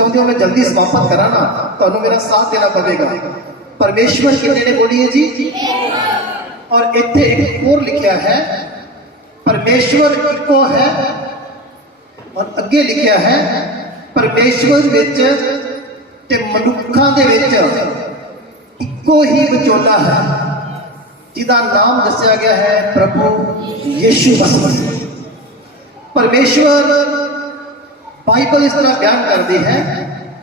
चाहते हो मैं जल्दी समाप्त करा ना, तो मेरा साथ देना पड़ेगा। परमेश्वर कितने ने बोली है जी? और इतने एक और लिखा है परमेश्वर इको है, और अगे लिखा है परमेश्वर विच ते मनुखां दे विच इको ही विचोला है, जिसका नाम दसिया गया है प्रभु यीशु मसीह। परमेश्वर बाइबल इस तरह बयान करती है,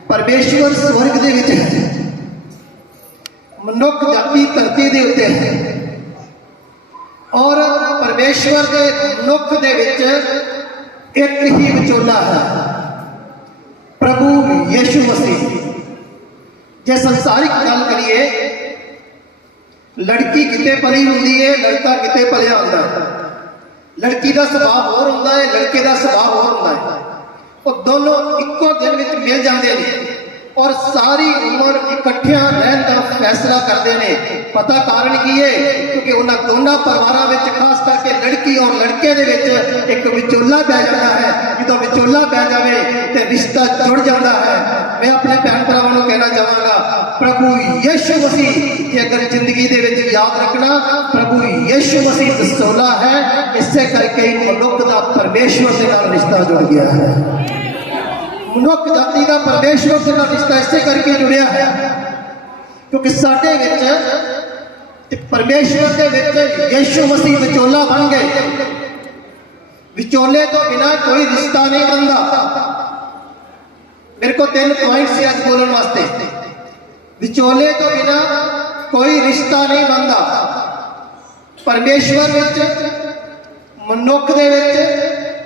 परमेश्वर स्वर्ग दे विच है, मनुख जाति धरती दे उत्ते है, और परमेश्वर के मनुख दे विच एक ही विचोला है, प्रभु यीशु मसीह। जे संसारिक गल करिए, लड़की किते परी हुंदी है, लड़का किते पलिया हुंदा है। लड़की का सुभाव होर हुंदा है, लड़के का सुभाव होर हुंदा है। वो दोनों इक्को दिन विच मिल जाते हैं और सारी उम्र इकट्ठियां रहने का फैसला करते हैं। पता कारण की है? क्योंकि उन्होंने दोनों परिवारों में खास करके लड़की और लड़के दे विच एक विचोला पै जाता है। जो विचोला पै जाए तो रिश्ता जुड़ जाता है। मैं अपने भैन भरावां नूं कहना चाहांगा, प्रभु यीशु मसीह की अगर जिंदगी दे विच याद रखना, प्रभु यीशु मसीह विचोला है, इससे करके मनुख का परमेश्वर के नाल रिश्ता जुड़ गया है। मनुख जाति का परमेश्वर के नाल रिश्ता इससे करके जुड़िया है क्योंकि साडे विच परमेश्वर के विच यीशु मसीह विचोला बन गए। विचोले तो बिना कोई रिश्ता नहीं बनता। मेरे को 3 पॉइंट से आज बोलने वास्ते। विचोले तो बिना कोई रिश्ता नहीं बनता। परमेश्वर विच मनुख दे विच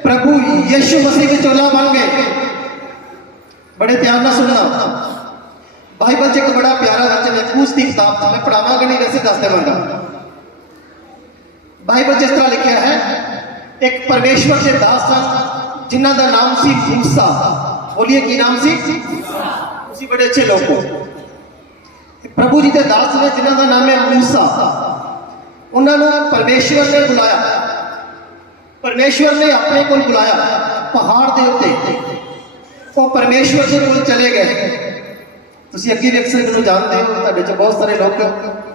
प्रभु यीशु मसीह विचोला बन गए। बड़े ध्यान से सुनना, बाइबल च एक बड़ा प्यारा वचन है, कूस की किताब मैं पढ़ावांगा नहीं, वैसे दस देवांगा। बाइबल जिस तरह लिखा है, एक परमेश्वर के दास सन जिन्हों का नाम सी मूसा। बोलिए की नाम सी? उसी बड़े अच्छे लोग को प्रभु जी के दास ने जिन्हों का नाम है मूसा। उन्होंने परमेश्वर ने बुलाया, परमेश्वर ने अपने को बुलाया पहाड़ के उत्ते। वो परमेश्वर के कोल चले गए। तुम अगे भी अक्सर मैंने जानते हो, तुहाडे च बहुत सारे लोग।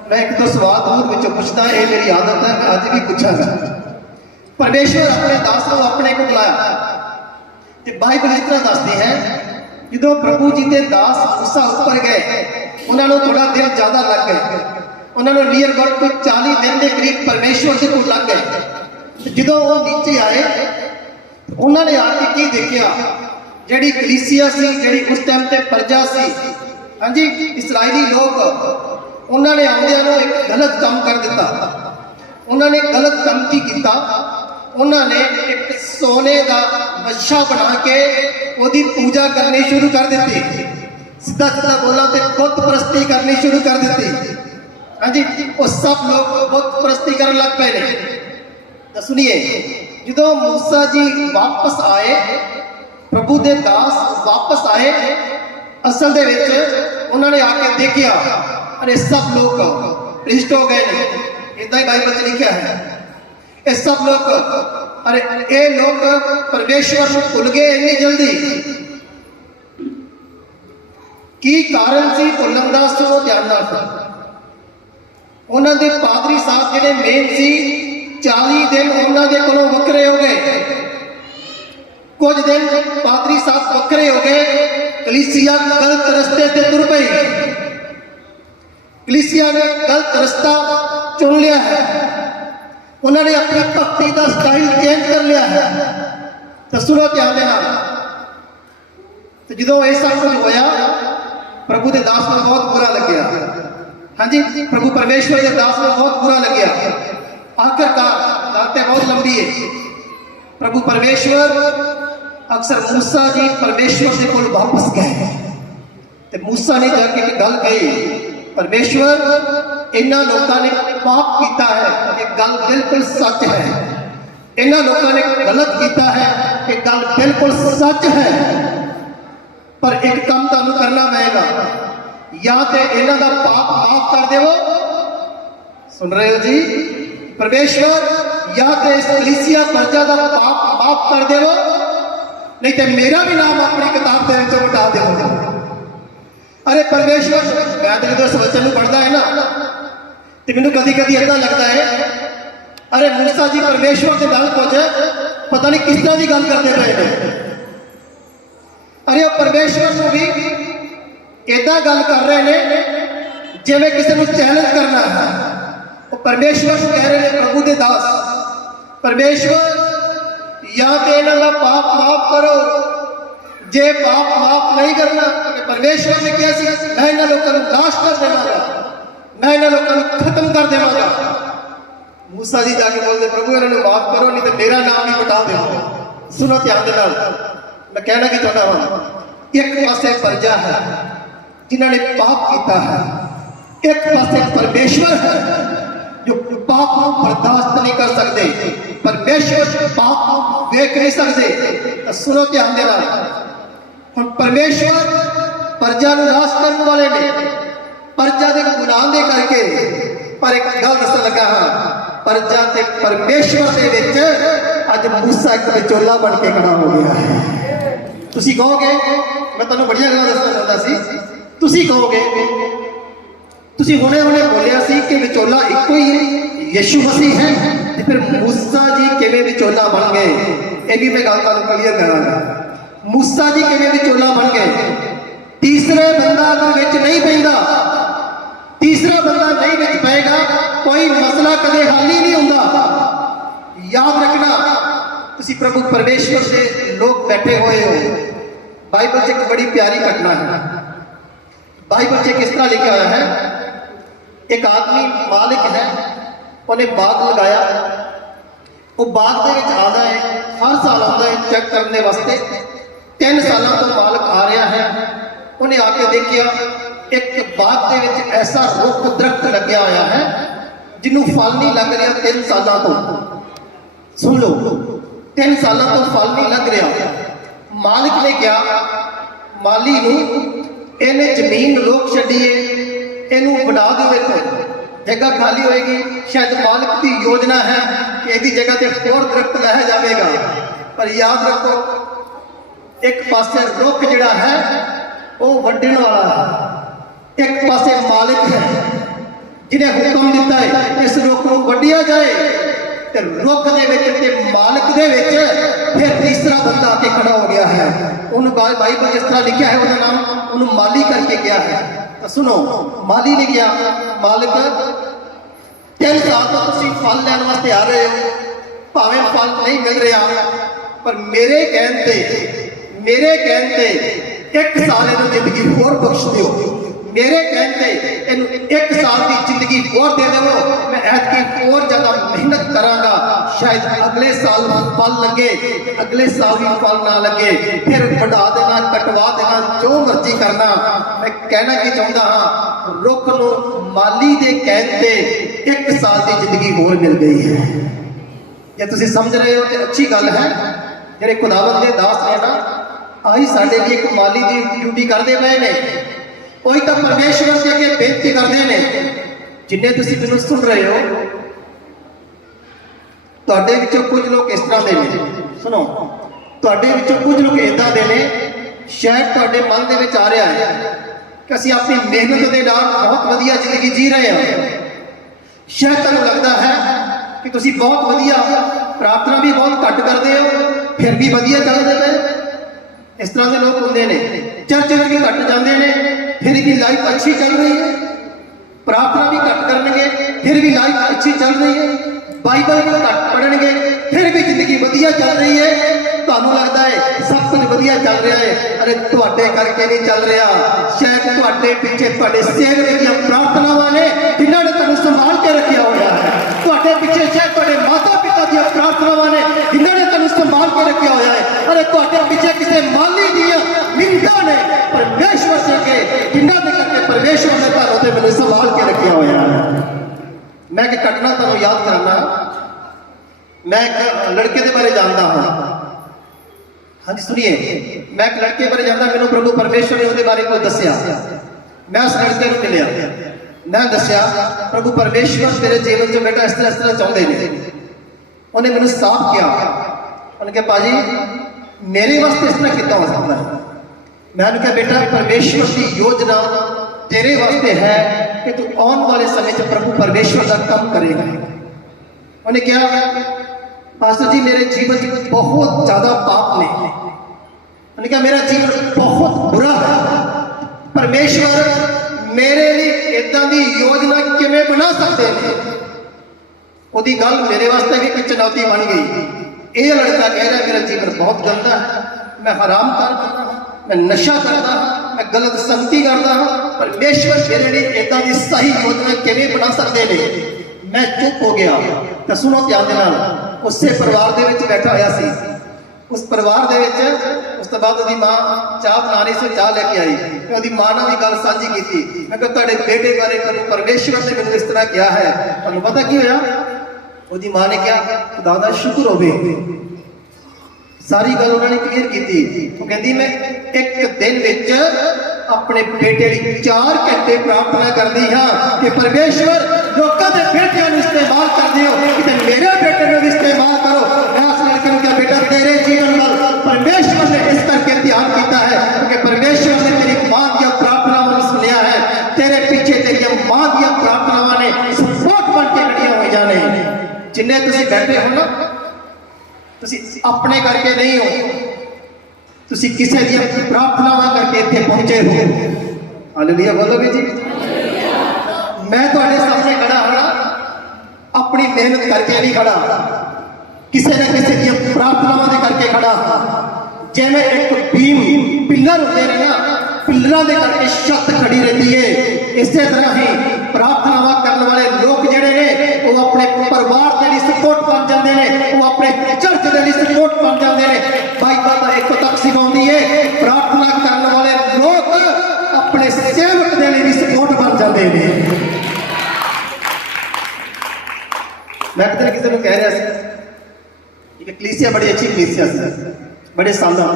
मैं एक दो सवाल दूर विचों पूछदा, ये मेरी आदत है, मैं अज भी पूछांगा। परमेश्वर अपने दास को अपने को बुलाया तो बाइबल इस तरह दसदी है, जो प्रभु जी के दास मूसा ऊपर गए, उन्होंने थोड़ा दिन ज्यादा लग गए। उन्होंने नियर अबाउट कोई 40 दिन के करीब परमेश्वर के कोल लग गए। जो वो नीचे आए, उन्होंने आके की देखा, जिहड़ी कलीसिया सी, जिहड़ी उस टाइम ते प्रजा सी, हाँ जी, इसराइली लोग, उन्होंने आउंदियां नूं एक गलत काम कर दिता। उन्होंने गलत काम की किया, उन्होंने एक सोने का बच्चा बना के उसकी पूजा करनी शुरू कर दी। सीधा सीधा बोला तो बुत परस्ती करनी शुरू कर दी। हाँ जी, वो सब लोग बुत परस्ती कर लग पे। तो सुनिए, जो मूसा जी वापस आए, प्रभु के दास वापस आए, असल दे विच उन्होंने आके देखा, अरे सब लोग भ्रष्ट हो गए ने। इदा ही बाइबल में लिखा है, ये सब लोग, अरे ये लोग परमेश्वर को भुल गए इतनी जल्दी। की कारण सी भुलन का? सुनो ध्यान नाल। उन्होंने पादरी साहब जिहड़े मेन सी, 40 दिन उन्होंने कोलों वखरे हो गए। कुछ दिन पादरी साहब वखरे हो गए, कलीसिया गलत रस्ते से तुर पई। कलीसिया ने गलत रास्ता चुन लिया है, उन्होंने अपनी भक्ति का स्टाइल चेंज कर लिया है। तो सुनो ध्यान देना। तो जो ये सब कुछ होया, प्रभु के दास को बहुत बुरा लग्या। हाँ जी, प्रभु परमेश्वर के दास को बहुत बुरा लग्या। आखिरकार बातें बहुत लंबी है। प्रभु परमेश्वर अक्सर मूसा जी परमेश्वर के कोल वापस गए, तो मूसा ने जाके एक गल कही, परमेश्वर इन्हां लोगों ने पाप किया है, एक गल बिल्कुल सच है। इन्हां लोगों ने गलत किया है, एक गल बिल्कुल सच है। पर एक काम तुहानू करना पड़ेगा, या तो इन्हां दा पाप माफ कर देवो। सुन रहे हो जी? परमेश्वर या तो इस कलीसिया प्रजा का पाप माफ कर देवो, नहीं तो मेरा भी नाम अपनी किताब के विचों मिटा देगा। अरे परमेश्वर, मैं तो जो इस वचन में पढ़ता है ना तो मैनू कभी कभी ऐसा लगता है अरे मूसा जी परमेश्वर से गल कुछ पता नहीं किस तरह की गल करते पे हैं। अरे वो परमेश्वर को भी इदा गल कर रहे हैं जिवें किसी को चैलेंज करना है। वो परमेश्वर को कह रहे हैं प्रभु के दास परमेश्वर या तो इन्हों का पाप माफ करो, जे पाप माफ नहीं करना परमेश्वर ने क्या मैं इन्होंने लोगों को नाश कर देवांगा, मैं इन्होंने लोगों को खत्म कर देवांगा। मूसा जी जाके बोलते प्रभु इन्होंने माफ करो नहीं तो मेरा नाम भी मिटा देवांगा। सुनो ध्यान दे नाल, मैं कहना की चाहता हूं एक पासे प्रजा है जिन्होंने पाप किया है, एक पासे परमेश्वर है जो पाप को बर्दाश्त नहीं कर सकते। परमेश्वर पाप को देख नहीं सकते। तो सुनो ध्यान दे नाल, हम परमेश्वर प्रजा को नाश करने वाले ने प्रजा के गुनाह दे करके पर एक गल दस लगा हाँ प्रजा के परमेश्वर के विच अज मूसा एक विचोला बन के खड़ा हो गया है। तुसी कहोगे मैं तुहानू बढ़िया गल दसना चाहता सी, तुसी कहोगे तुसी हुणे हुणे बोलिया सी कि विचोला इको ही है यीशु मसीह है ते फिर मूसा जी किवें विचोला बन गए, ये भी मैं गल तुहानू क्लीयर करांगा। मूसा जी किवें विचोला बन गए? तीसरे बंदा अगर विच नहीं पैंदा, तीसरा बंदा नहीं विच पेगा कोई मसला कदे हल ही नहीं होंदा। याद रखना तुसी प्रभु परमेश्वर से लोग बैठे हुए हो। बाइबल से एक बड़ी प्यारी घटना है। बाइबल से किस तरह लिखा हुआ है, एक आदमी मालिक है, उन्हें बाग लगाया, वो बाग के विच आता है, हर साल आता है चेक करने वास्ते। 3 सालों तो मालिक आ रहा है, उन्हें आके देखिया एक बाग के विच ऐसा रुख दरख्त लग्या होया है जिन्हों फल नहीं लग रहा 3 सालों तो। सुन लो 3 सालों तो फल नहीं लग रहा। मालिक ने क्या माली इन्हें जमीन लोग छड़िए, इनू बना दो, जगह खाली होएगी, शायद मालिक की योजना है कि यदि जगह से और दरख्त लह जाएगा। पर याद रखो एक पासे रुख जिहड़ा है वो वड्डण वाला है, एक पासे मालिक है जिन्हें हुक्म दिता है इस रुख को वड्डिया जाए। ते रुख दे विच ते मालिक दे विच फिर तीसरा बंदा आके खड़ा हो गया है। उन्होंने बाइबल जिस तरह लिखा है उसका नाम उन्होंने माली करके गया है। तो सुनो माली ने क्या मालिक 3 साल तो तुम फल लैन वास्ते आ रहे हो, भावें फल नहीं मिल रहा, पर मेरे कहते 1 साल इन्हें जिंदगी होर बख्श दो, मेरे कहते इन 1 साल की जिंदगी और दे दो, मैं ऐतकी और ज्यादा मेहनत करांगा, शायद अगले साल फल लगे, अगले साल भी फल ना लगे, फिर बढ़ा देना कटवा देना जो मर्जी करना। मैं कहना की चाहता हाँ रुख नूं माली दे कहते 1 साल की जिंदगी और मिल गई है। ये तुसीं समझ रहे हो तो अच्छी गल है। जिहड़े खुदावंद दे दास ने ना आई साडे लिए एक माली की ड्यूटी करते पे ने, कोई तो परमेश्वर से अगे बेनती करते हैं। जिन्हें तुसीं मैनूं सुन रहे हो तुहाडे विचों कुछ लोग इस तरह के ने, सुनो तुहाडे विचों कुछ लोग इदां दे ने, शायद तुहाडे मन दे विच आ रहा है कि असीं अपनी मेहनत के नाल बहुत वधिया जिंदगी जी रहे हैं। शायद तुहानूं लगता है कि तुसीं बहुत वधिया प्रार्थना भी बहुत घट करते हो, फिर भी वधिया चलदे पे। इस तरह के लोग होंगे ने, चर्च में भी घट जाते हैं फिर भी लाइफ अच्छी चल रही है, प्रार्थना भी घट करेंगे फिर भी लाइफ अच्छी चल रही है, बाइबल भी घट पढ़ेंगे फिर भी जिंदगी वधिया चल रही है। तुहानूं लगता है सब कुछ वधिया चल रहा है, अरे तुहाडे करके नहीं चल रहा, शायद तुहाडे पीछे तुहाडे सेवक दी प्रार्थनावां ने जिन्हां ने तुहानूं संभाल के रखिया होया है, तुहाडे पीछे शायद तुहाडे माता पिता दी प्रार्थनावां ने जिन्हां ने तुहानूं संभाल के रखिया होया है। अरे तुहाडे पीछे किसी माली दी मिन्नतां ने परमेश्वर से के जिन्हां दे करके परमेश्वर ने तुहानूं ते मैनूं संभाल के रखिया होया है। मैं एक घटना तुहानूं याद कराना। मैं एक लड़के के बारे जानता हूँ। हाँ जी सुनिए, मैं एक लड़के बारे जानता, मैंने प्रभु परमेश्वर ने उसके बारे में दसिया। मैं उस लड़के को मिलिया, मैं दसिया प्रभु परमेश्वर तेरे जीवन से बेटा इस तरह चाहते हैं। उन्हें मैंने साफ किया, उन्हें कहा भाजी मेरे वास्ते इस तरह कितना हो सकता है? मैंने कहा बेटा परमेश्वर की योजना तेरे वास्ते है कि तू आने वाले समय से प्रभु परमेश्वर का काम करेगा। उन्हें क्या पास्टर जी मेरे जीवन में बहुत ज्यादा पाप ने, उन्हें कहा मेरा जीवन बहुत बुरा है, परमेश्वर मेरे लिए इदा की योजना किमें बना सकते हैं? ਉਹਦੀ गल मेरे वास्ते भी एक चुनौती बन गई। ये लड़का कह रहा मेरा जीवन बहुत गंदा है, मैं हराम करता हूँ, मैं नशा करता हूँ, मैं गलत संगति करता हूँ, परमेश्वर मेरे लिए इदा की सही योजना किमें बना सकते हैं? मैं चुप हो गया। तो सुनो ध्यान दे नाल, उसे परिवार दे विच बैठा होया सी, उस परिवार दे विच उस तो बाद उसकी मां चाह बना रही सी, चाह लेके आई, मैं उसकी मां नाल भी गल साझी की। मैं कहा तुहाडे बेटे बारे परमेश्वर ने मैनूं इस तरह किया है। तुहानूं पता की होया? उसकी मां ने कहा खुदा दा शुक्र होवे, सारी गल उन्होंने क्लीयर की। वो कहती मैं एक दिन विच अपने बेटे लिए 4 घंटे प्रार्थना करती हाँ कि परमेश्वर लोगों के बेटियों को इस्तेमाल कर दियो, कि मेरे बेटे को भी इस्तेमाल करो। मैं उस लड़के को क्या बेटा तेरे जीवन में परमेश्वर ने इस करके ध्यान किया है क्योंकि परमेश्वर ने तेरी मां की प्रार्थनाओं को सुनिया है, तेरे पीछे तेरी मां की प्रार्थनाओं ने सपोर्ट बन के खड़ियां हो जाने। जिन्हें तुम बैठे हो ना, तुम अपने करके नहीं हो, तुम किसी दी प्रार्थनावां करके इत्थे पहुंचे हो। हालेलुया बोलो भी जी। मैं तुहाडे सामने खड़ा होना अपनी मेहनत करके नहीं खड़ा, किसी न किसी दी प्रार्थनावां दे करके खड़ा। जिवें एक बीम पिलर होते हैं ना, पिलरां दे करके छत खड़ी रहती है, इसी तरह ही प्रार्थनावां करने वाले लोग जिहड़े ने वो अपने परिवार के लिए सपोर्ट बन जाते हैं, वो अपने चर्च के लिए सपोर्ट बन जाते हैं। बाइबल एक तक सिखाती है प्रार्थना करने वाले लोग अपने सेवक के लिए भी सपोर्ट बन जाते हैं। मैं किसी किसी को कह रहा था कलीसिया बड़ी अच्छी कलीसिया सी, बड़े सालों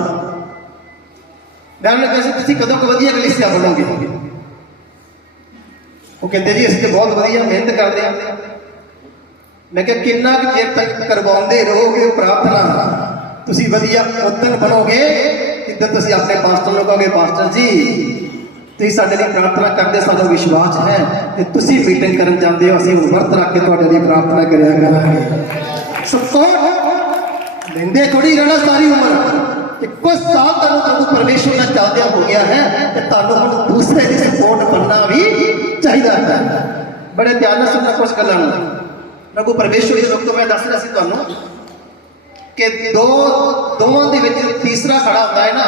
मैं उन्होंने कहा तुम कदों को वधिया कलीसिया बनोगे? वो कहते जी असं तो बहुत वधिया मेहनत करते हैं। मैं क्या किन्ना चेर तक करवाते रहोगे प्रार्थना, तुम वधिया उदन बनोगे जिधर तुम अपने पास्टर को कहोगे पास्टर जी तुम साडे लिए प्रार्थना करते, साडा विश्वास है कि तुम मीटिंग करन जाते हो, असं वर्त रख के तुहाडे लिए प्रार्थना करिया करांगे। सपोर्ट लेंदे थोड़ी रहना सारी उम्र, कुछ साल तक परमेश्वर का चलदे हो गया है तो तुहानूं हुण दूसरे की सपोर्ट बनना भी चाहिए है। बड़े ध्यान से सुनना कुछ गल्लां नूं। प्रभु परमेश्वर के लोग तो मैं दस रहा सी तुहानूं कि दोवां दे विच तीसरा खड़ा होता है ना,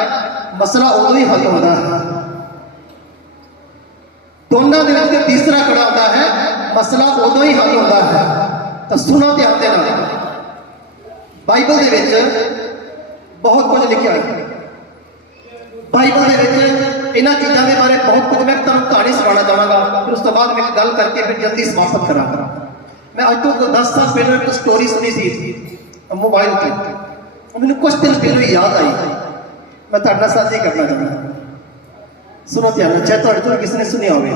मसला उदों ही हल होता है। दोनों दे विच तीसरा खड़ा होता है, मसला उदों ही हल होता है। तो सुनो ध्यान दे नाल, बाइबल दे विच बहुत कुछ लिखा है। बाइबल के इन्होंने चीज़ों के बारे बहुत कुछ मैं तुम कहानी सुनाना चाहूँगा, फिर उस तो बाद मैं गल करके फिर जल्दी समाप्त करा। मैं अज तो 10 साल पहले एक स्टोरी सुनी सी मोबाइल पर, मैंने कुछ दिन पहले याद आई, मैं तुहाडे नाल साझी करना चाहूँगा। सुनो ध्यान, चाहे तुहाडे तो किसी ने सुनिया होवे।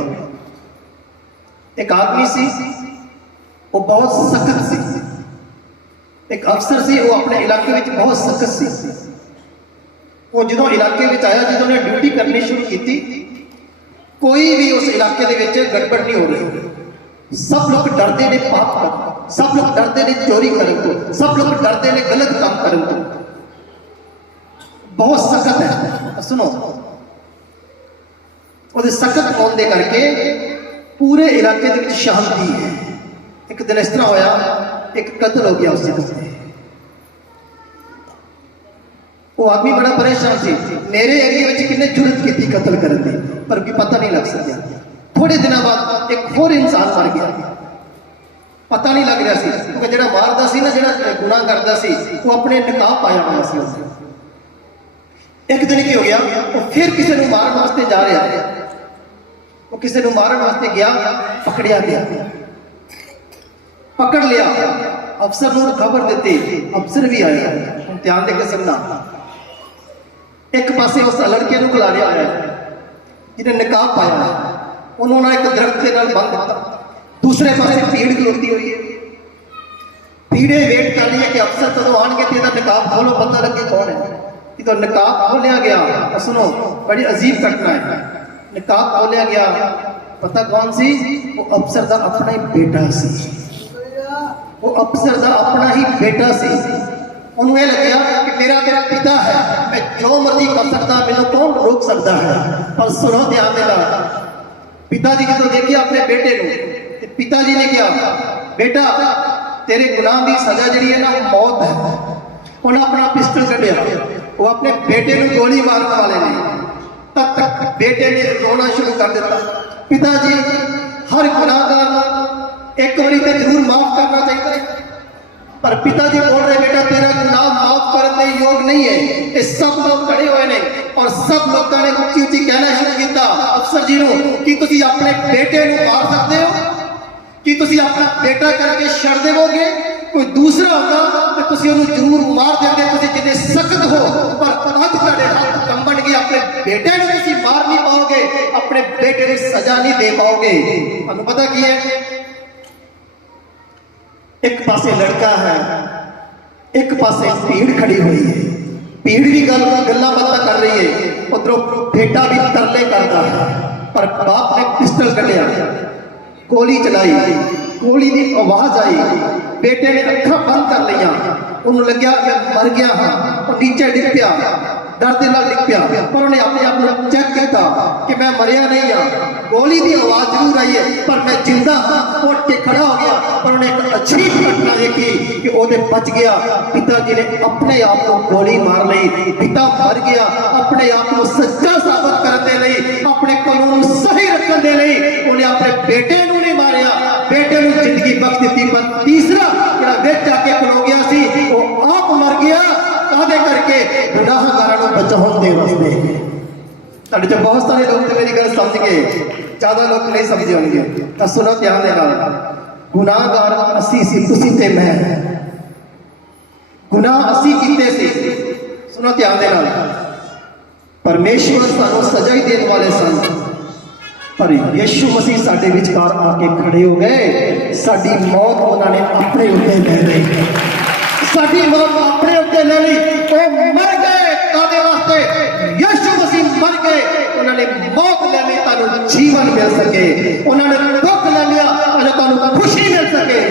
एक आदमी सी, वो बहुत सख्त सी, एक अफसर सी, वो अपने इलाके में बहुत सख्त सी। वो जो इलाके में आया, जो उन्हें ड्यूटी करनी शुरू की, कोई भी उस इलाके के गड़बड़ नहीं हो रही। सब लोग डरते ने पाप कर, सब लोग डरते ने चोरी करने को, सब लोग डरते ने गलत काम करने को। बहुत सख्त है। सुनो, वो सख्त होने करके पूरे इलाके के शांति है। एक दिन इस तरह होया, एक कत्ल हो गया उस जगह पे। वो आदमी बड़ा परेशान थी, मेरे एरिया में किन्ने जुर्रत की कत्ल करने की, पर भी पता नहीं लग सकिया। थोड़े दिनों बाद एक और इंसान मर गया, पता नहीं लग रहा सी, क्योंकि जो मारदा सी ना, जो गुनाह करता सी, वो अपने निकाब पाया हुआ सी उसने। एक दिन की हो गया, वो फिर किसी को मारन वास्ते जा रहा है, वो किसी को मारन वास्ते गया, पकड़िया गया, पकड़ लिया। अफसर ने खबर दी, अफसर भी आया। ध्यान देकर सुनना, एक पासे उस लड़के को खिला लिया है जिन्हें निकाब पाया है, उन्होंने एक दरख्त के नाल बंद दिता। दूसरे पासे भीड़ खलोती हुई है, भीड़े वेट कर रही है कि अफसर कदों आएंगे तो निकाब खोलो, पता लगे कौन है। कि तो निकाब खोलिया गया। तो सुनो, बड़ी अजीब घटना है। निकाब खोलिया गया, पता कौन सी? वो अफसर का अपना ही बेटा सी। वो अफसर का अपना ही बेटा सी। उन्हें लग्या कि मेरा तो पिता है, मैं जो मर्जी कर सकता, मैंने कौन रोक सकता है। पर सुनो ध्यान देना, पिताजी की तो देखिए अपने बेटे को, पिताजी ने क्या, बेटा तेरे गुनाह की सजा जी है ना मौत है। उन्हें अपना पिस्टल कढ़िया, वो अपने बेटे को गोली मारने वाले ने, तब तक बेटे ने रोना शुरू कर दिया। पिताजी हर गुनाहगार एक बारी तो जरूर माफ करना चाहिए, पर पिताजी बोल रहे बेटा तेरा गुनाह माफ करने योग नहीं है। ये सब लोग खड़े हुए ने और सब लोगों ने ऊंची ऊंची कहना शुरू किया अफसर जी को कि तुसी अपने बेटे को मार सकते हो, कि तुसी अपना बेटा करके छड़ देवोगे। कोई दूसरा होता तो तुसी उन्हें जरूर मार देते, तुसी जितने सख्त हो। पर अज तुहाडे हाथ कंबन गए, अपने बेटे को तुसी मार नहीं पाओगे, अपने बेटे को सजा नहीं दे पाओगे। तुहानू पता की है, एक पासे लड़का है, एक पासे भीड़ खड़ी हुई है। भीड़ भी गल्ला बातें कर रही है, उधरों बेटा भी तरले करता है। पर बाप ने पिस्टल कढ़िया, गोली चलाई, गोली की आवाज आई, बेटे ने अखा बंद कर लिया। उन्होंने लग्या मैं मर गया हाँ, और नीचे डिग पिया, डर के नाल डिग पिया। पर उन्हें अपने आप को चेक किया कि मैं मरिया नहीं हाँ, गोली की आवाज जरूर आई है पर मैं जिंदा हाँ। उठ के खड़ा हो गया। पर उन्हें एक अजीब घटना देखी कि ओदे बच गया। पिताजी ने अपने आप को गोली मार ली, पिता मर गया। अपने आप को सच्चा साबित करने लिए, अपने कानून सही रखने के लिए उन्हें अपने बेटे को नहीं मारिया, बेटे को जिंदगी बख्श दी। पर तीसरा जरा बेच आके खलो गया सी, वो आप मर गया कादे करके गुनाहगारों को बचाने वास्ते। तुहाडे चों बहुत सारे लोग तो मेरी गल समझ गए, ज्यादा लोग नहीं समझे होंगे। तो सुनो ध्यान दे नाल, गुनाहगार असी सी, तुसी ते मैं, गुनाह असी कीते सी। सुनो ध्यान दे नाल, परमेश्वर सानू सजा ही देने वाले सन, पर यीशु मसीह साडे विचकार आके खड़े हो गए। साडी मौत उन्होंने अपने उत्ते ले ली, साडी मौत अपने उत्ते ले ली। वो मर गए कादे वास्ते? यीशु मसीह मर गए, उन्होंने मौत ले ली तानू जीवन मिल सके, उन्होंने दुख ले लिया ताकि तानू खुशी मिल सके।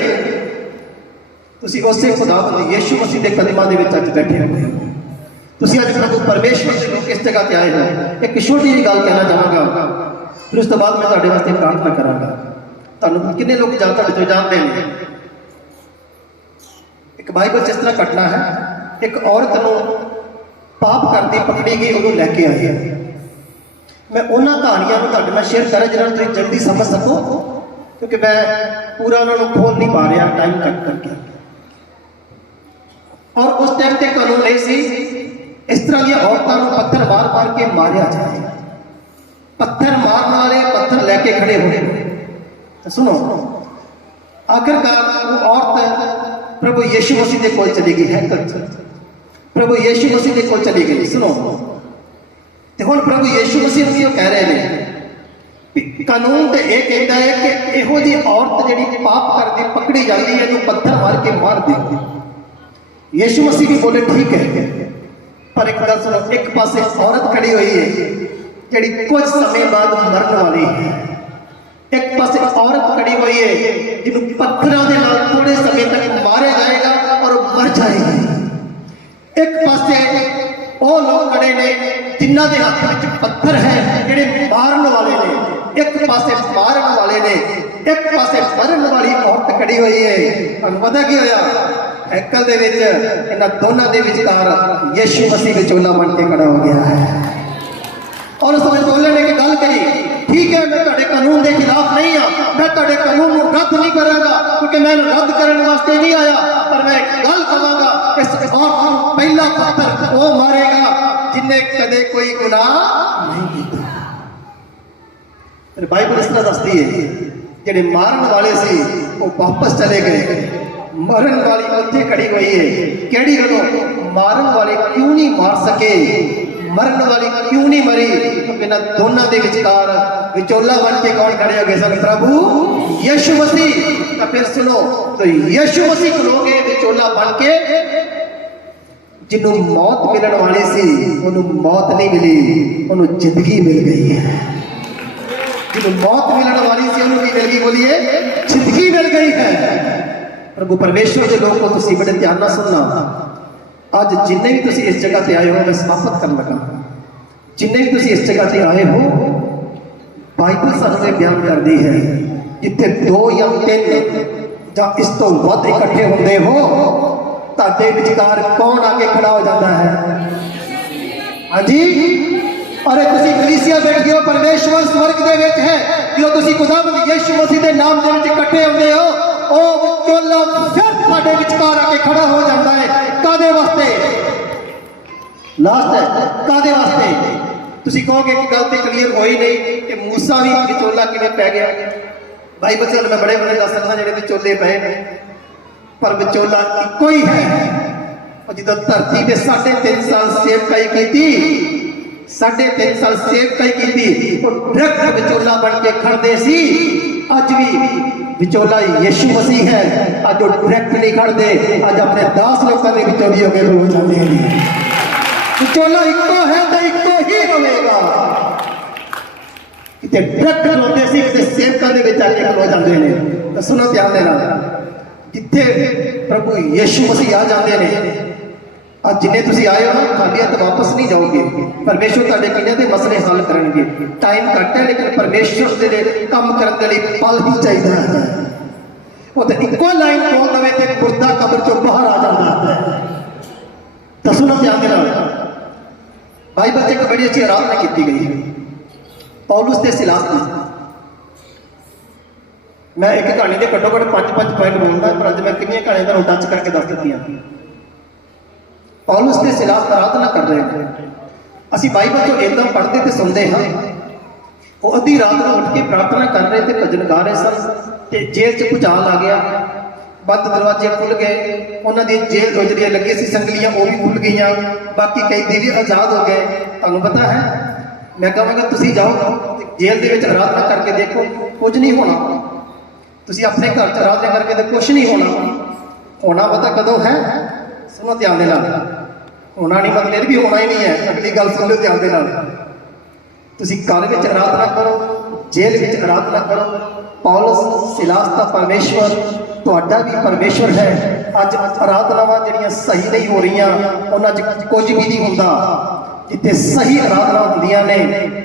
तुसी उसे खुदावंद यीशु मसीह के कदमां दे विच अज बैठे हो, तुसी अज प्रभु परमेश्वर से लोग इस जगह ते आए हो। एक छोटी जी गल कहना चाहांगा, फिर उस तो बाद मैं तुहाडे वास्ते प्रार्थना करांगा। तुहानू कितने लोग जानते हैं? एक बाइबल जिस तरह घटना है, एक औरत को पाप करती पकड़ी गई, उन्होंने लैके आई। मैं उन्होंने कहानियों को तुहाडे नाल शेयर करा जिन्होंने तुम जल्दी समझ सको, क्योंकि मैं पूरा उन्होंने खोल नहीं पा रहा टाइम कट करके। और उस टाइम से कानून नहीं सी इस तरह की औरतों को पत्थर मार मार के मारिया जाए। पत्थर मारने वाले पत्थर लेके खड़े हुए। तो सुनो, आखिरकार वो औरत प्रभु यीशु मसीह के कोल चली गई है, प्रभु यीशु मसीह के कोल चली गई। सुनो, तो हुण प्रभु यीशु मसीह उसी कह रहे हैं, कानून तो यह कहता है कि इहो जी औरत जी पाप करती पकड़ी जाती है, जो पत्थर मार के मार देती। यीशु मसीह भी बोले ठीक है, पर एक गल सुनो, एक पासे औरत खड़ी हुई है जी कुछ समय बाद मरने वाली है, एक पासे औरत खड़ी हुई है जिन्होंने पत्थरों के नाल थोड़े समय तक मारे जाएगा और मर जाएगी। एक पासे वो लोग खड़े ने जिन्हों के हाथ में पत्थर है, जिहड़े मारन वाले ने, एक पासे मारन वाले ने, एक पासे मरन वाली औरत खड़ी हुई है। तुहानूं पता की होया? हैकल दे विच इन्हां दोनों के विचकार यीशु मसीह विचोला बन के खड़ा हो गया है। और उस विचोले ने गल कही, ठीक है मैं तुहाडे कानून के खिलाफ नहीं हाँ, मैं तुहाडे कानून को रद्द नहीं करांगा, क्योंकि मैं रद्द करने वास्ते नहीं आया, पर मैं एक गल कहांगा, इस औरत को पहला पत्थर वो मारेगा जिन्हें कदे कोई गुनाह नहीं किया। बाइबल इस तरह दसती है, जिहड़े मारन वाले सी वो वापस चले गए, मरन वाली उत्थे खड़ी हुई है। केड़ी गलों? मारन वाले क्यों नहीं मार सके, मरन वाली क्यों नहीं मरी? क्योंकि इन्हां दोनों के विचकार विचोला बन के कौन खड़े हो गए सन? प्रभु यीशु मसीह। तो फिर सुनो, तो यीशु मसीह खलो गए विचोला बन के, ਜਿਹਨੂੰ ਮੌਤ ਮਿਲਣ ਵਾਲੀ ਸੀ ਉਹਨੂੰ ਮੌਤ ਨਹੀਂ ਮਿਲੀ, ਉਹਨੂੰ ਜ਼ਿੰਦਗੀ ਮਿਲ ਗਈ ਹੈ। ਜਿਹਨੂੰ ਮੌਤ ਮਿਲਣ ਵਾਲੀ ਸੀ ਉਹਨੂੰ ਕੀ ਮਿਲ ਗਈ? ਬੋਲੀਏ, ਜ਼ਿੰਦਗੀ ਮਿਲ ਗਈ ਹੈ। ਪ੍ਰਭੂ ਪਰਮੇਸ਼ਵਰ ਦੇ ਲੋਕੋ, ਤੁਸੀਂ ਬੜੇ ਧਿਆਨ ਨਾਲ ਸੁਣਨਾ। ਅੱਜ ਜਿੰਨੇ ਵੀ ਤੁਸੀਂ ਇਸ ਜਗ੍ਹਾ ਤੇ ਆਏ ਹੋ, ਮੈਂ ਸਮਾਪਤ ਕਰਨ ਲੱਗਾ। ਜਿੰਨੇ ਵੀ ਤੁਸੀਂ ਇਸ ਜਗ੍ਹਾ ਤੇ ਆਏ ਹੋ, ਬਾਈਬਲ ਸਾਨੂੰ ਇਹ ਬਿਆਨ ਕਰਦੀ ਹੈ, ਜਿੱਥੇ 2 ਜਾਂ 3 ਜਾਂ ਇਸ ਤੋਂ ਵੱਧ ਇਕੱਠੇ ਹੁੰਦੇ ਹੋ, ਤੁਹਾਡੇ ਵਿਚਕਾਰ ਕੌਣ ਆ ਕੇ ਖੜਾ ਹੋ ਜਾਂਦਾ ਹੈ? ਹਾਂਜੀ, ਅਰੇ ਤੁਸੀਂ ਕਲੀਸਿਆ ਬੈਠੇ ਹੋ, ਪਰਮੇਸ਼ਵਰ ਸਵਰਗ ਦੇ ਵਿੱਚ ਹੈ। ਜਦੋਂ ਤੁਸੀਂ ਖੁਦਾਵੰਦ ਯਿਸੂ ਮਸੀਹ ਦੇ ਨਾਮ ਦੇ ਵਿੱਚ ਇਕੱਠੇ ਹੁੰਦੇ ਹੋ, ਉਹ ਵਿਚੋਲਾ ਫਿਰ ਤੁਹਾਡੇ ਵਿਚਕਾਰ ਆ ਕੇ ਖੜਾ ਹੋ ਜਾਂਦਾ ਹੈ। ਕਾਦੇ ਵਾਸਤੇ? ਲਾਸਟ ਹੈ, ਕਾਦੇ ਵਾਸਤੇ? ਤੁਸੀਂ ਕਹੋਗੇ ਕਿ ਗੱਲ ਤੇ ਕਲੀਅਰ ਹੋਈ ਨਹੀਂ ਕਿ ਮੂਸਾ ਵੀ ਵਿਚੋਲਾ ਕਿਵੇਂ ਪੈ ਗਿਆ। ਬਾਈਬਲ ਚ ਮੈਂ ਬੜੇ ਦੱਸ ਸਕਦਾ ਜਿਹੜੇ ਵਿਚੋਲੇ ਪਏ ਨੇ, ਪਰ ਵਿਚੋਲਾ ਇੱਕੋ ਹੀ ਹੈ। ਉਹ ਜਦੋਂ ਧਰਤੀ ਤੇ 3.5 ਸਾਲ ਸੇਵਕਾਈ ਕੀਤੀ, 3.5 ਸਾਲ ਸੇਵਕਾਈ ਕੀਤੀ, ਉਹ ਡਾਇਰੈਕਟ ਵਿਚੋਲਾ ਬਣ ਕੇ ਖੜਦੇ ਸੀ। ਅੱਜ ਵੀ ਵਿਚੋਲਾ ਯਿਸੂ ਮਸੀਹ ਹੈ। ਅੱਜ ਉਹ ਡਾਇਰੈਕਟ ਨਹੀਂ ਖੜਦੇ, ਅੱਜ ਆਪਣੇ ਦਾਸ ਲੋਕਾਂ ਦੇ ਵਿਚੋਲੀ ਹੋ ਕੇ ਰੋ ਜਾਂਦੇ ਨੇ। ਵਿਚੋਲਾ ਇੱਕੋ ਹੈ ਤਾਂ ਇੱਕੋ ਹੀ ਰਹੇਗਾ। ਕਿਤੇ ਡਾਇਰੈਕਟ ਖਲੋਤੇ ਸੀ, ਕਿਤੇ ਸੇਵਕਾਂ ਦੇ ਵਿੱਚ ਆ ਕੇ ਖਲੋ ਜਾਂਦੇ ਨੇ। ਤਾਂ ਸੁਣੋ ਧਿਆਨ ਦੇ ਨਾਲ, ਜਿੱਥੇ ਪ੍ਰਭੂ ਯਿਸੂ ਮਸੀਹ ਆ ਜਾਂਦੇ ਨੇ, ਅੱਜ ਜਿੰਨੇ ਤੁਸੀਂ ਆਏ ਹੋ ਨਾ, ਖਾਲੀ ਹੱਥ ਵਾਪਸ ਨਹੀਂ ਜਾਓਗੇ। ਪਰਮੇਸ਼ਵਰ ਤੁਹਾਡੇ ਕਈਆਂ ਦੇ ਮਸਲੇ ਹੱਲ ਕਰਨਗੇ। ਟਾਈਮ ਘੱਟ ਹੈ, ਲੇਕਿਨ ਪਰਮੇਸ਼ਵਰ ਦੇ ਲਈ ਕੰਮ ਕਰਨ ਦੇ ਲਈ ਪਲ ਹੀ ਚਾਹੀਦਾ ਹੈ। ਉਹ ਤਾਂ ਇੱਕੋ ਲਾਈਨ ਬੋਲ ਦਵੇ ਤੇ ਮੁਰਦਾ ਕਬਰ ਚੋਂ ਬਾਹਰ ਆ ਜਾਂਦਾ ਹੈ। ਤਾਂ ਸੁਣੋ ਧਿਆਨ ਦੇ ਨਾਲ, ਬਾਈਬਲ 'ਚ ਇੱਕ ਬੜੀ ਅੱਛੀ ਆਰਾਧਨਾ ਕੀਤੀ ਗਈ ਹੈ, ਪੌਲੁਸ ਤੇ ਸਿਲਾਸ ਦੀ। ਮੈਂ ਇੱਕ ਕਹਾਣੀ ਦੇ ਘੱਟੋ ਘੱਟ 5 ਪੁਆਇੰਟ ਬੋਲਦਾ, ਪਰ ਅੱਜ ਮੈਂ ਕਿੰਨੀਆਂ ਕਹਾਣੀਆਂ ਤੁਹਾਨੂੰ ਟੱਚ ਕਰਕੇ ਦੱਸ ਦਿੱਤੀਆਂ। ਪੌਲੁਸ ਤੇ ਸਿਲਾਸ ਆਰਾਧਨਾ ਕਰ ਰਹੇ ਨੇ। ਅਸੀਂ ਬਾਈਬਲ ਤੋਂ ਏਦਾਂ ਪੜ੍ਹਦੇ ਤੇ ਸੁਣਦੇ ਹਾਂ, ਉਹ ਅੱਧੀ ਰਾਤ ਨੂੰ ਉੱਠ ਕੇ ਪ੍ਰਾਰਥਨਾ ਕਰ ਰਹੇ ਤੇ ਭਜਨ ਗਾ ਰਹੇ ਸਨ, ਤੇ ਜੇਲ੍ਹ 'ਚ ਭੁਚਾਲ ਆ ਗਿਆ। ਬੰਦ ਦਰਵਾਜ਼ੇ ਖੁੱਲ ਗਏ, ਉਹਨਾਂ ਦੀ ਜੇਲ੍ਹ ਜਿਹੜੀਆਂ ਲੱਗੇ ਸੀ ਸੰਗਲੀਆਂ ਉਹ ਵੀ ਖੁੱਲ ਗਈਆਂ, ਬਾਕੀ ਕੈਦੀ ਵੀ ਆਜ਼ਾਦ ਹੋ ਗਏ। ਤੁਹਾਨੂੰ ਪਤਾ ਹੈ, ਮੈਂ ਕਹਾਂਗਾ ਤੁਸੀਂ ਜਾਓ ਜੇਲ੍ਹ ਦੇ ਵਿੱਚ ਆਰਾਧਨਾ ਕਰਕੇ ਦੇਖੋ, ਕੁਝ ਨਹੀਂ ਹੋਣਾ। ਤੁਸੀਂ ਆਪਣੇ ਘਰ 'ਚ ਆਰਾਧਨਾ ਕਰਕੇ ਤੇ ਕੁਝ ਨਹੀਂ ਹੋਣਾ ਪਤਾ ਕਦੋਂ ਹੈ? ਸੁਣੋ ਧਿਆਨ ਦੇ ਨਾਲ, ਹੋਣਾ ਨਹੀਂ ਮਤਲਬ ਇਹ ਵੀ ਹੋਣਾ ਹੀ ਨਹੀਂ ਹੈ। ਅਗਲੀ ਗੱਲ ਸੁਣ ਲਓ ਧਿਆਨ ਦੇ ਨਾਲ। ਤੁਸੀਂ ਘਰ ਵਿੱਚ ਆਰਾਧਨਾ ਕਰੋ, ਜੇਲ੍ਹ ਵਿੱਚ ਆਰਾਧਨਾ ਕਰੋ। ਪੌਲੁਸ ਸਿਲਾਸ ਦਾ ਪਰਮੇਸ਼ਵਰ ਤੁਹਾਡਾ ਵੀ ਪਰਮੇਸ਼ਵਰ ਹੈ। ਅੱਜ ਆਰਾਧਨਾਵਾਂ ਜਿਹੜੀਆਂ ਸਹੀ ਨਹੀਂ ਹੋ ਰਹੀਆਂ, ਉਹਨਾਂ 'ਚ ਕੁਝ ਵੀ ਨਹੀਂ ਹੁੰਦਾ। ਜਿੱਥੇ ਸਹੀ ਆਰਾਧਨਾ ਹੁੰਦੀਆਂ ਨੇ,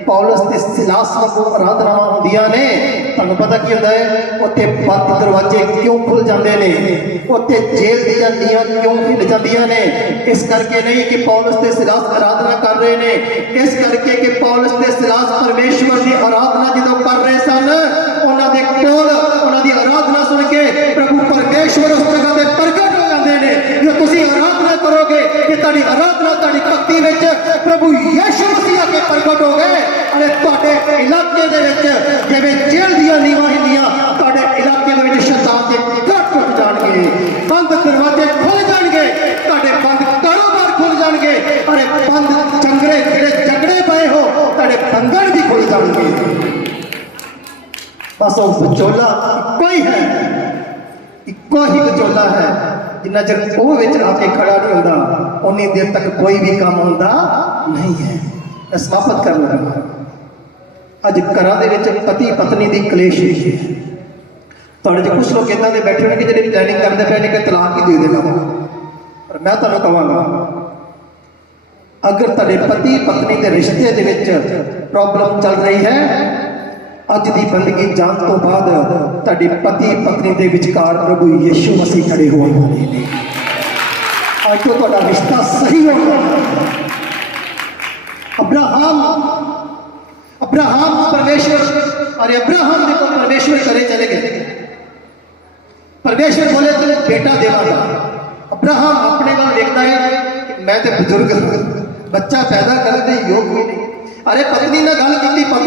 ਪੌਲੁਸ ਤੇ ਸਿਲਾਸ ਵਾਂਗੂ ਆਰਾਧਨਾਵਾਂ ਹੁੰਦੀਆਂ ਨੇ, ਤੁਹਾਨੂੰ ਪਤਾ ਕੀ ਹੁੰਦਾ ਹੈ? ਉੱਥੇ ਬੰਦ ਦਰਵਾਜ਼ੇ ਕਿਉਂ ਖੁੱਲ ਜਾਂਦੇ ਨੇ? ਉੱਥੇ ਜੇਲ੍ਹ ਦੀਆਂ ਨੀਹਾਂ ਕਿਉਂ ਹਿੱਲ ਜਾਂਦੀਆਂ ਨੇ? ਇਸ ਕਰਕੇ ਨਹੀਂ ਕਿ ਪੌਲੁਸ ਤੇ ਸਿਲਾਸ ਆਰਾਧਨਾ ਕਰ ਰਹੇ ਨੇ, ਇਸ ਕਰਕੇ ਕਿ ਪੌਲੁਸ ਤੇ ਸਿਲਾਸ ਪਰਮੇਸ਼ਵਰ ਦੀ ਆਰਾਧਨਾ ਜਦੋਂ ਕਰ ਰਹੇ ਸਨ, ਉਹਨਾਂ ਦੇ ਕੋਲ ਉਹਨਾਂ ਦੀ ਆਰਾਧਨਾ ਸੁਣ ਕੇ ਪ੍ਰਭੂ ਪਰਮੇਸ਼ਵਰ ਉਸ ਜਗ੍ਹਾ ਤੇ ਪ੍ਰਗਟ ਹੋ ਜਾਂਦੇ ਨੇ। ਜੇ ਤੁਸੀਂ ਆਰਾਧਨਾ ਕਰੋਗੇ ਕਿ ਤੁਹਾਡੀ ਆਰਾਧਨਾ, ਤੁਹਾਡੀ ਭਗਤੀ ਵਿੱਚ ਪ੍ਰਭੂ ਯਿਸੂ ਮਸੀਹ ਆ ਕੇ ਪ੍ਰਗਟ ਹੋ ਗਏ, ਅਤੇ ਤੁਹਾਡੇ ਇਲਾਕੇ ਦੇ ਵਿੱਚ ਜਿਵੇਂ ਜੇਲ੍ਹ ਦੀਆਂ ਨੀਵਾਂ ਹਿੱਲੀਆਂ, ਤੁਹਾਡੇ ਇਲਾਕੇ ਦੇ ਵਿੱਚ ਸ਼ੈਤਾਨ ਦੇ ਗੜ ਟੁੱਟ ਜਾਣਗੇ, ਬੰਦ ਦਰਵਾਜ਼ੇ ਖੁੱਲ ਜਾਣਗੇ, ਤੁਹਾਡੇ ਬੰਦ ਕਾਰੋਬਾਰ ਖੁੱਲ ਜਾਣਗੇ, ਅਰੇ ਬੰਦ ਜਿਹੜੇ ਝਗੜੇ ਪਏ ਹੋ, ਤੁਹਾਡੇ ਬੰਧਨ ਵੀ ਖੁੱਲ ਜਾਣਗੇ। ਬਸ ਉਹ ਵਿਚੋਲਾ ਇੱਕੋ ਹੀ ਹੈ, ਇੱਕੋ ਹੀ ਵਿਚੋਲਾ ਹੈ। ਜਿੰਨਾ ਚਿਰ ਉਹ ਵਿੱਚ ਆ ਕੇ ਖੜਾ ਨਹੀਂ ਹੁੰਦਾ, ਉਨੀ ਦੇਰ ਤੱਕ ਕੋਈ ਵੀ ਕੰਮ ਹੁੰਦਾ ਨਹੀਂ ਹੈ। ਮੈਂ ਸਮਾਪਤ ਕਰਨ ਲੱਗਾ। ਅੱਜ ਘਰਾਂ ਦੇ ਵਿੱਚ ਪਤੀ ਪਤਨੀ ਦੀ ਕਲੇਸ਼ ਹੈ। ਤੁਹਾਡੇ 'ਚ ਕੁਝ ਲੋਕ ਇੱਦਾਂ ਦੇ ਬੈਠੇ ਹੋਣਗੇ ਜਿਹੜੇ ਪਲੈਨਿੰਗ ਕਰਦੇ ਪਏ ਨੇ ਕਿ ਤਲਾਕ ਹੀ ਦੇ ਦੇਣਾ। ਪਰ ਮੈਂ ਤੁਹਾਨੂੰ ਕਹਾਂਗਾ, ਅਗਰ ਤੁਹਾਡੇ ਪਤੀ ਪਤਨੀ ਦੇ ਰਿਸ਼ਤੇ ਦੇ ਵਿੱਚ ਪ੍ਰੋਬਲਮ ਚੱਲ ਰਹੀ ਹੈ, ਅੱਜ ਦੀ ਬੰਦਗੀ ਜਾਣ ਤੋਂ ਬਾਅਦ ਤੁਹਾਡੇ ਪਤੀ ਪਤਨੀ ਦੇ ਵਿਚਕਾਰ ਪ੍ਰਭੂ ਯਿਸੂ ਮਸੀਹ ਖੜੇ ਹੋਣ ਵਾਲੇ ਨੇ। ਅੱਜ ਤੋਂ ਤੁਹਾਡਾ ਰਿਸ਼ਤਾ ਸਹੀ ਹੋਣਾ। अब्राहम परमेश्वर, अरे अब्राहम देखो परमेश्वर करे चले गए, परमेश्वर बोले तुझे बेटा देवागा। अब्राहम अपने वाल देखता है कि मैं तो बुजुर्ग बच्चा पैदा करने योग भी नहीं। अरे पत्नी ने गल की,